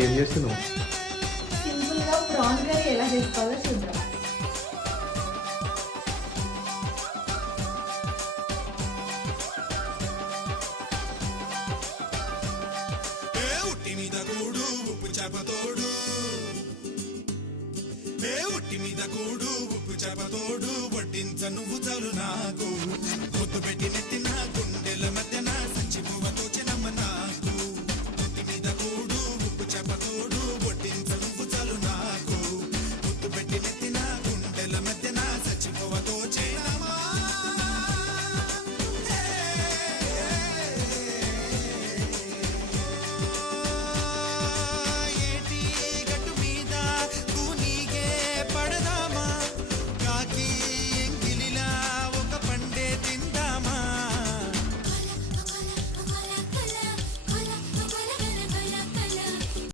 ఏం చేస్తున్నావు? సింపుల్ గా ప్రాన్ కర్రీ ఎలా చేసుకోవాలో చూద్దాం. ఉట్టి మీద కూడు ఉప్పు చేపతోడు, ఉట్టి మీద కూడు ఉప్పు చేపతోడు, వడ్డించ నువ్వు చాలు నాకు ముద్దు పెట్టి నెత్తిన గుండె